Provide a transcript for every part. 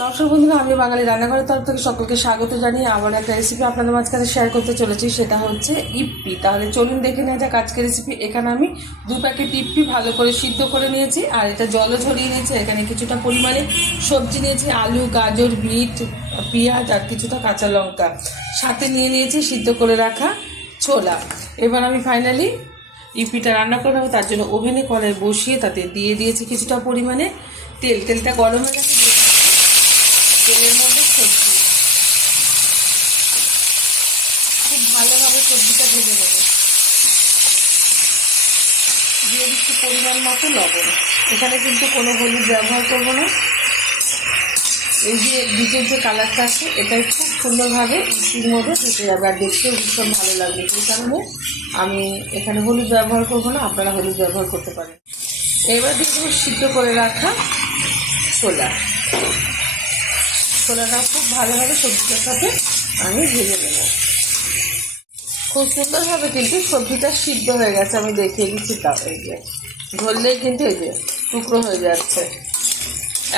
নমস্কার বন্ধুরা, আমি বাঙালি রান্নাঘরের তরফ থেকে সকলকে স্বাগত জানিয়ে আবার একটা রেসিপি আপনাদের মাঝখানে শেয়ার করতে চলেছি। সেটা হচ্ছে ইপ্পি। তাহলে চলুন দেখে নেওয়া যাক আজকের রেসিপি। এখানে আমি 2 প্যাকেট ইপ্পি ভালো করে সিদ্ধ করে নিয়েছি, আর এটা জলও ঝরিয়ে নিয়েছি। এখানে কিছুটা পরিমাণে সবজি নিয়েছি, আলু, গাজর, বিট, পেঁয়াজ আর কিছুটা কাঁচা লঙ্কা। সাথে নিয়ে নিয়েছি সিদ্ধ করে রাখা ছোলা। এবার আমি ফাইনালি ইপ্পিটা রান্না করে নেবো। তার জন্য ওভেনে কড়াই বসিয়ে তাতে দিয়ে দিয়েছি কিছুটা পরিমাণে তেল। তেলটা গরম হয়ে গেছে, তেলের মধ্যে সবজি খুব ভালোভাবে সবজিটা ভেজে নেব। দিয়ে দিচ্ছি পরিমাণ মতো লবণ। এখানে কিন্তু কোনো হলুদ ব্যবহার করবো না। এই যে বিটের যে কালারটা আছে, এটাই খুব সুন্দরভাবে ইস্টির মধ্যে ঢুকে যাবে আর দেখতেও ভীষণ ভালো লাগবে। সেই কারণে আমি এখানে হলুদ ব্যবহার করবো না, আপনারা হলুদ ব্যবহার করতে পারেন। এবার দিয়ে দেবো সিদ্ধ করে রাখা ছোলা। ছোলাটা খুব ভালোভাবে সবজিটার সাথে আমি ভেজে নেব। খুব সুন্দরভাবে কিন্তু সবজিটা সিদ্ধ হয়ে গেছে, আমি দেখিয়ে দিচ্ছি। তাও এই যে ধরলেই কিন্তু এই যে টুকরো হয়ে যাচ্ছে।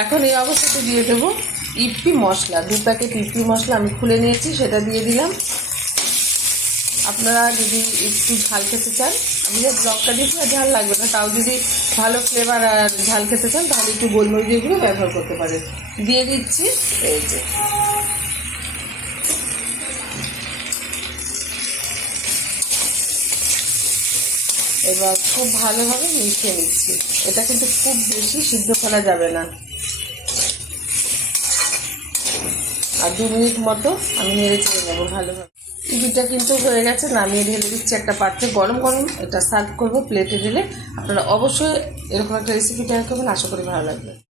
এখন এই অবস্থাতে দিয়ে দেবো ইপ্পি মশলা। 2 প্যাকেট ইপ্পি মশলা আমি খুলে নিয়েছি, সেটা দিয়ে দিলাম। আপনারা যদি একটু ঝাল খেতে চান, আমি যে লঙ্কা দিয়েছি আর ঝাল লাগবে না, তাও যদি ভালো ফ্লেভার আর ঝাল খেতে চান তাহলে একটু গোলমরিচ এগুলো ব্যবহার করতে পারেন। দিয়ে দিচ্ছি এই যে এবার খুব ভালোভাবে মিশিয়ে নিচ্ছি। এটা কিন্তু খুব বেশি সিদ্ধ করা যাবে না। আর 2 মিনিট মতো আমি নেড়ে চেড়ে নেবো ভালোভাবে। ইপিটা কিন্তু হয়ে গেছে, নামিয়ে ঢেলে দিচ্ছি একটা পাত্রে। গরম গরম এটা সার্ভ করবো প্লেটে ঢেলে। আপনারা অবশ্যই এরকম একটা রেসিপি ট্রাই করবেন, আশা করি ভালো লাগবে।